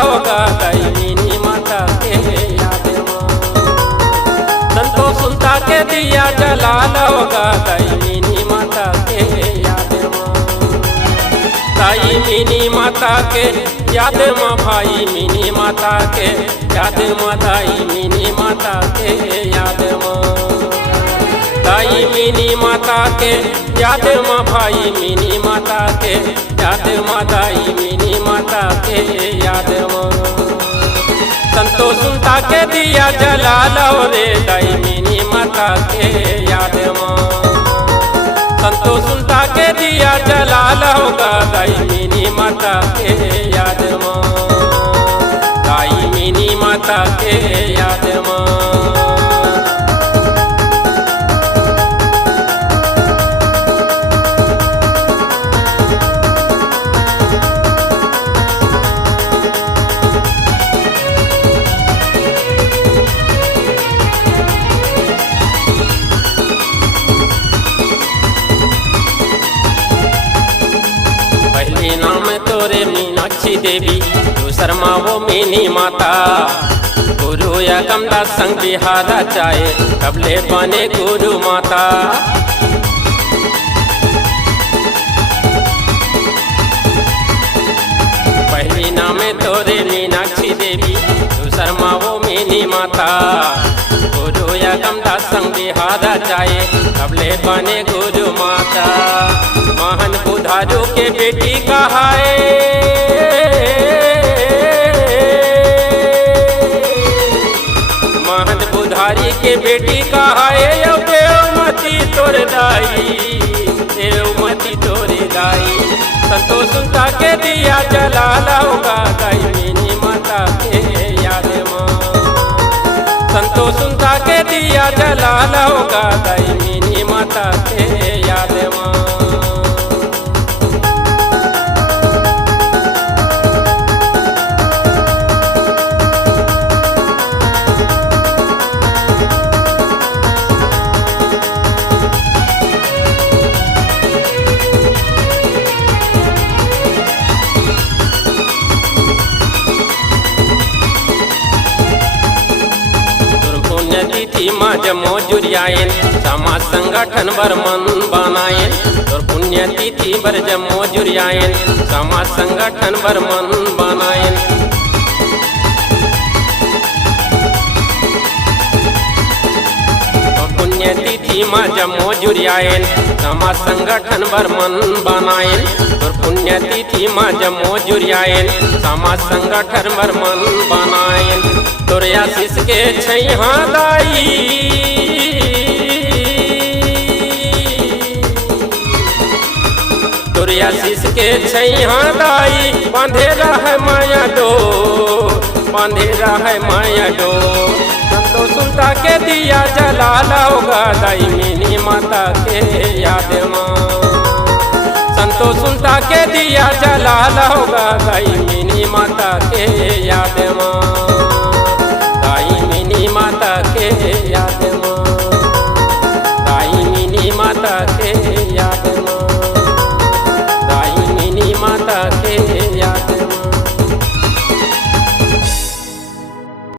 होगा दाई मिनी माता के याद माँ। संतो सुनता के दिया जला होगा दाई मिनी माता के याद माँ। दाई मिनी माता के याद माँ, भाई मिनी माता के याद माँ, दाई मिनी माता के याद माँ। दाई मिनी माता के याद माँ, भाई मिनी माता के याद माँ, दाई मिनी माता के याद माँ। संतो सुनता के दिया जला लो रे दाई मिनी माता के याद माँ। संतो सुनता के दिया जला होगा दाई मिनी माता के याद माँ, दाई मिनी माता के याद माँ। पहली नाम तोरे मीनाक्षी देवी, दूसर माँ वो मिनी माता। गुरु या कमला संग बिहारा चाहे कबले बने गुरु माता। पहली नाम तोरे मीनाक्षी देवी, दूसर माँ वो मिनी माता। गुरु या कमला संग बिहारा चाहे कबले बने गुरु माता। महान बुधारू के बेटी कहाए, महान बुधारी के बेटी कहाए। यो देवमती तोर दाई, देवमती तोर दाई। संतो सुनता के दिया जला होगा दाई मिनी माता के याद माँ। संतो सुनता के दिया जला होगा दाई मिनी माता के याद माँ। पुण्यतिथि माँ जमो जुरियायन, समाज संगठन बर मन बनायन। और पुण्यतिथि बर जमो जुरियायन, समाज संगठन बर मन बनायन। पुण्यतिथि माँ जमो जुरियायन, समाज संगठन बर मन बनायन। और पुण्यतिथि माँ जमो जुरियायन, समाज संगठन बर मन बनायन। तोरे आशीष के छैहा दाई, तोरे आशीष के छैहा दाई। बांधे रह माया डो, बांधे रह माया डो। संतो सुनता के दिया जला होगा दाई मिनी माता के याद माँ। संतो सुनता के दिया जला होगा दाई मिनी माता के याद माँ, दाई मिनी माता के याद माँ, दाई मिनी माता के